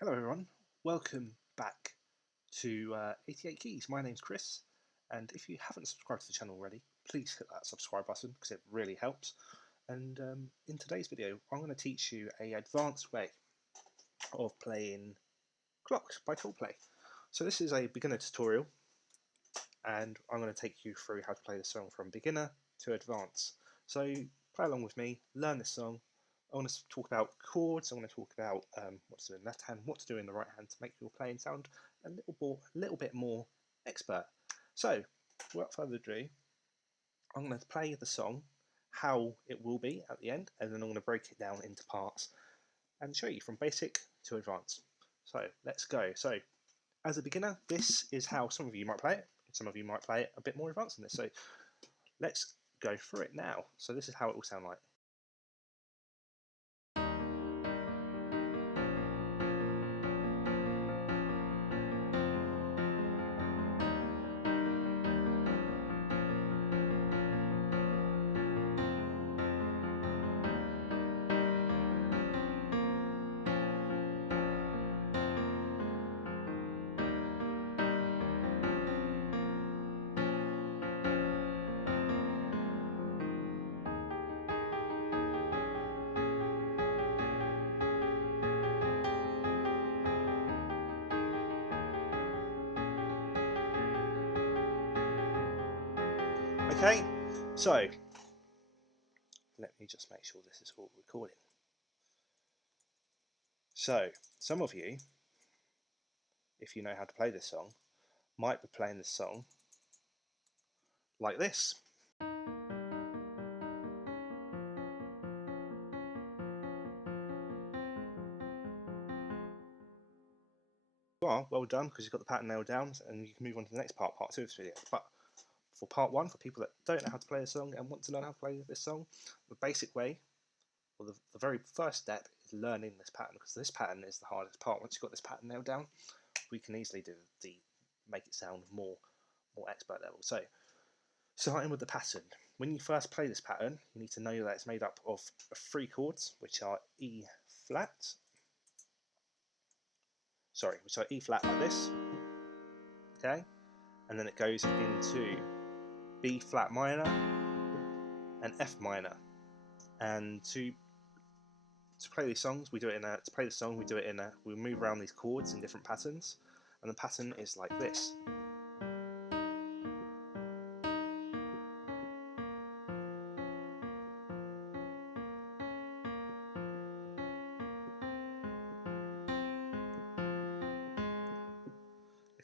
Hello everyone, welcome back to 88 Keys. My name's Chris, and if you haven't subscribed to the channel already, please hit that subscribe button because it really helps. And in today's video, I'm going to teach you an advanced way of playing Clocks by Coldplay. So this is a beginner tutorial, and I'm going to take you through how to play the song from beginner to advanced. So play along with me, learn this song. I want to talk about chords. I want to talk about what to do in the left hand, what to do in the right hand to make your playing sound a little bit more expert. So, without further ado, I'm going to play the song, how it will be at the end, and then I'm going to break it down into parts and show you from basic to advanced. So, let's go. So, as a beginner, this is how some of you might play it. Some of you might play it a bit more advanced than this. So, let's go through it now. So, this is how it will sound like. Okay, so let me just make sure this is all recording. So, some of you, if you know how to play this song, might be playing this song like this. Well done, because you've got the pattern nailed down, and you can move on to the next part 2 of this video. But for part 1, for people that don't know how to play this song and want to learn how to play this song, the basic way, or the very first step, is learning this pattern, because this pattern is the hardest part. Once you've got this pattern nailed down, we can easily do make it sound more expert level. So, starting with the pattern, when you first play this pattern, you need to know that it's made up of 3 chords, which are E flat, like this, okay, and then it goes into B flat minor and F minor. And to play these songs, we do it in we move around these chords in different patterns, and the pattern is like this.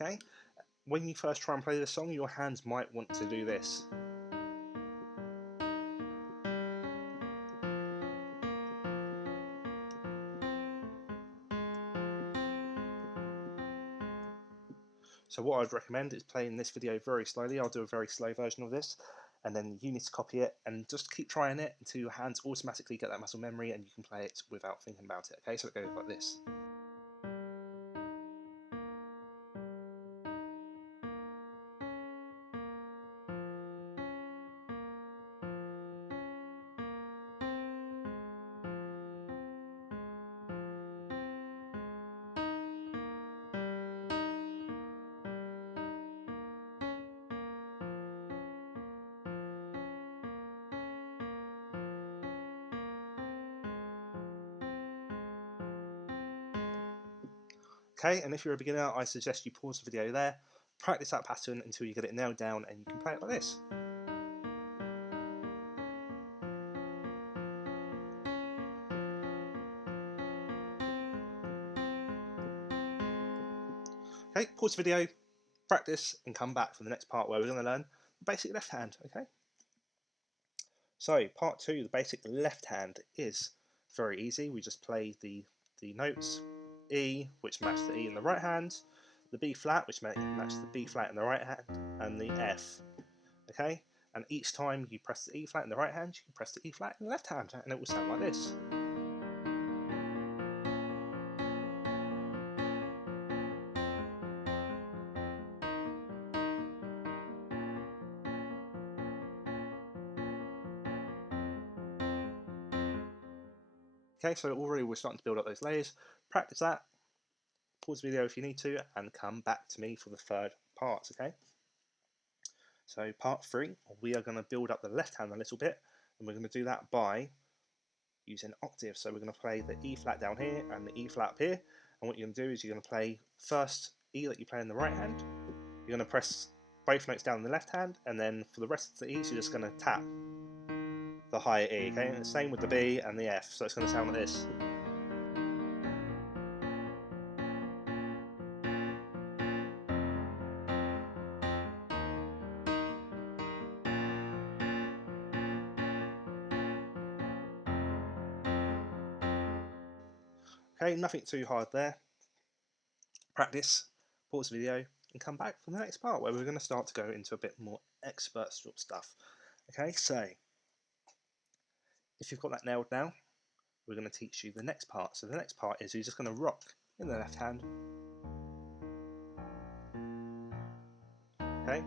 Okay, when you first try and play this song, your hands might want to do this. So what I'd recommend is playing this video very slowly. I'll do a very slow version of this, and then you need to copy it and just keep trying it until your hands automatically get that muscle memory and you can play it without thinking about it. Okay, so it goes like this. Okay, and if you're a beginner, I suggest you pause the video there, practice that pattern until you get it nailed down, and you can play it like this. Okay, pause the video, practice, and come back for the next part where we're going to learn the basic left hand. Okay. So part 2, the basic left hand, is very easy. We just play the notes: E, which match the E in the right hand, the B flat, which match the B flat in the right hand, and the F. Okay, and each time you press the E flat in the right hand, you can press the E flat in the left hand, and it will sound like this. Okay, so already we're starting to build up those layers. Practice that, pause the video if you need to, and come back to me for the third part, okay? So part 3, we are going to build up the left hand a little bit, and we're going to do that by using octaves. So we're going to play the E flat down here and the E flat up here, and what you're going to do is you're going to play first E that you play in the right hand, you're going to press both notes down in the left hand, and then for the rest of the E's you're just going to tap the higher E, okay? And the same with the B and the F, so it's going to sound like this. Okay, nothing too hard there. Practice, pause the video, and come back for the next part where we're going to start to go into a bit more expert sort of stuff. Okay, so if you've got that nailed now, we're going to teach you the next part. So the next part is you're just going to rock in the left hand. Okay.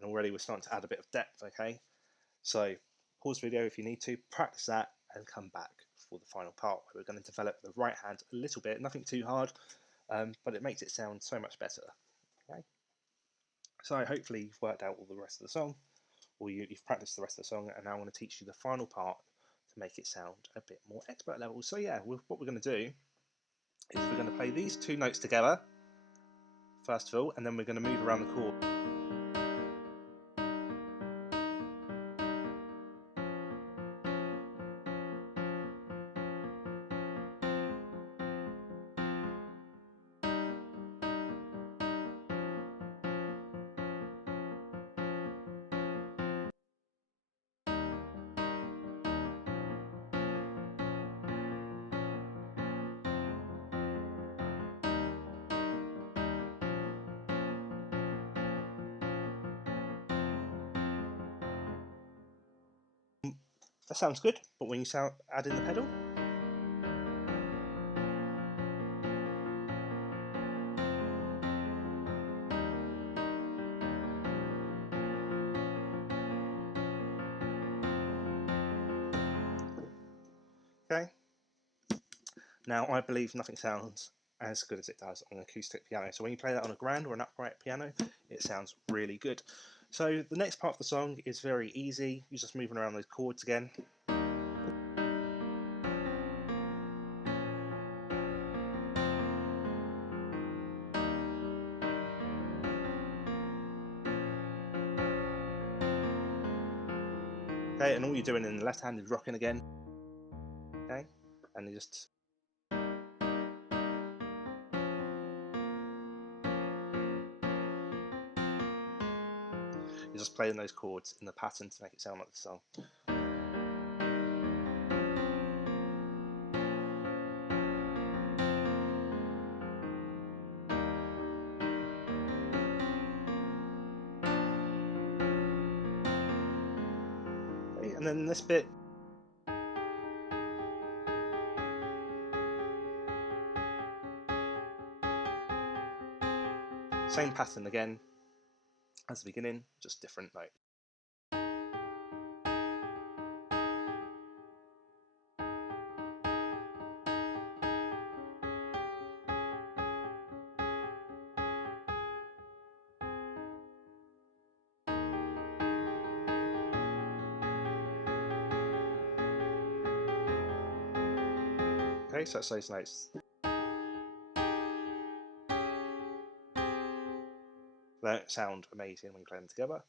And already we're starting to add a bit of depth, okay? So pause the video if you need to, practice that, and come back for the final part where we're going to develop the right hand a little bit, nothing too hard, but it makes it sound so much better. Okay. So hopefully you've worked out all the rest of the song, or you've practiced the rest of the song, and now I want to teach you the final part to make it sound a bit more expert level. So yeah, what we're going to do is we're going to play these two notes together, first of all, and then we're going to move around the chord. That sounds good, but when you add in the pedal, okay? Now I believe nothing sounds as good as it does on an acoustic piano. So when you play that on a grand or an upright piano, it sounds really good. So the next part of the song is very easy. You're just moving around those chords again. Okay, and all you're doing in the left hand is rocking again. Okay, and you just you're just playing those chords in the pattern to make it sound like the song. Okay, and then this bit, same pattern again as the beginning, just different note. Okay, so that's those notes. They don't sound amazing when you play them together.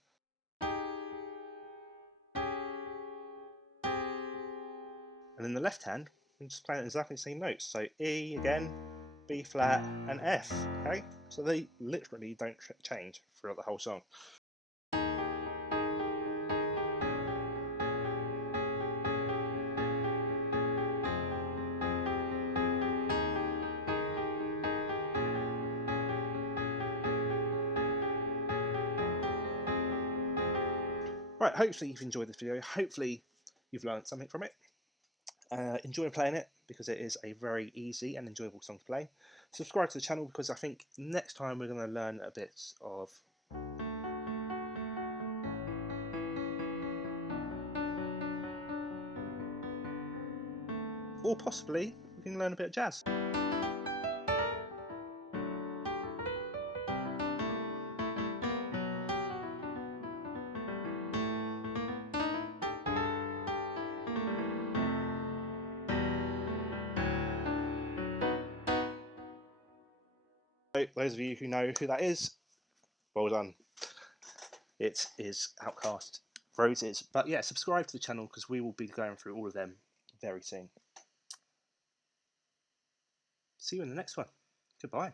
And in the left hand, I'm just playing exactly the same notes. So E again, B flat, and F. Okay, so they literally don't change throughout the whole song. Right, hopefully you've enjoyed this video. Hopefully you've learned something from it. Enjoy playing it. because it is a very easy and enjoyable song to play. Subscribe to the channel because I think next time we're going to learn a bit of or possibly we can learn a bit of jazz. So those of you who know who that is, well done. It is Outcast Roses. But yeah, subscribe to the channel because we will be going through all of them very soon. See you in the next one. Goodbye.